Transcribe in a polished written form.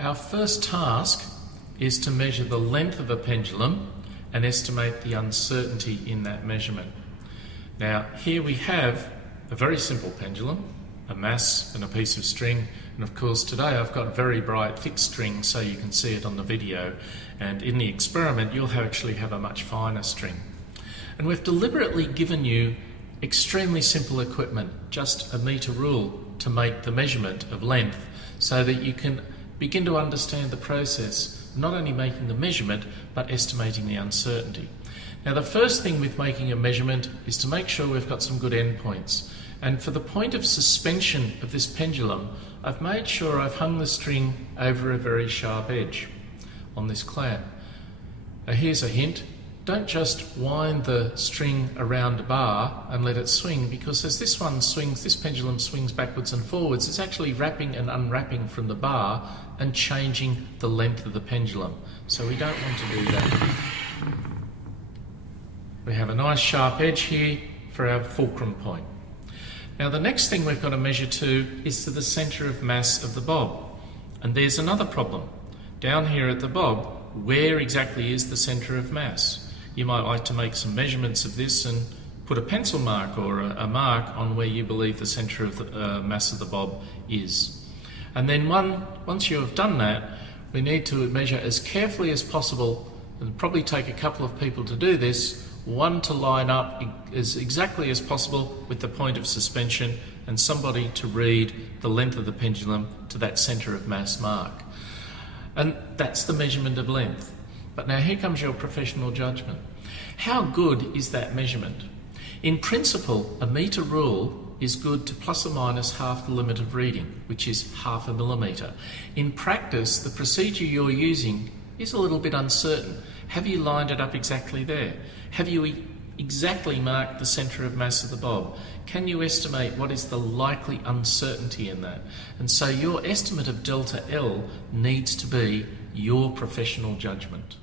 Our first task is to measure the length of a pendulum and estimate the uncertainty in that measurement. Now, here we have a very simple pendulum, a mass and a piece of string, and of course today I've got very bright fixed string so you can see it on the video, and in the experiment you'll actually have a much finer string. And we've deliberately given you extremely simple equipment, just a metre rule to make the measurement of length, so that you can begin to understand the process, not only making the measurement but estimating the uncertainty. Now, the first thing with making a measurement is to make sure we've got some good endpoints. And for the point of suspension of this pendulum, I've made sure I've hung the string over a very sharp edge on this clamp. Now, here's a hint. Don't just wind the string around a bar and let it swing, because as this pendulum swings backwards and forwards, it's actually wrapping and unwrapping from the bar and changing the length of the pendulum. So we don't want to do that. We have a nice sharp edge here for our fulcrum point. Now, the next thing we've got to measure to is to the centre of mass of the bob. And there's another problem. Down here at the bob, where exactly is the centre of mass? You might like to make some measurements of this and put a pencil mark or a mark on where you believe the centre of the mass of the bob is. And then once you have done that, we need to measure as carefully as possible, and probably take a couple of people to do this, one to line up as exactly as possible with the point of suspension, and somebody to read the length of the pendulum to that centre of mass mark. And that's the measurement of length. But now here comes your professional judgment. How good is that measurement? In principle, a metre rule is good to plus or minus half the limit of reading, which is 0.5 millimetre. In practice, the procedure you're using is a little bit uncertain. Have you lined it up exactly there? Have you exactly marked the centre of mass of the bob? Can you estimate what is the likely uncertainty in that? And so your estimate of delta L needs to be your professional judgment.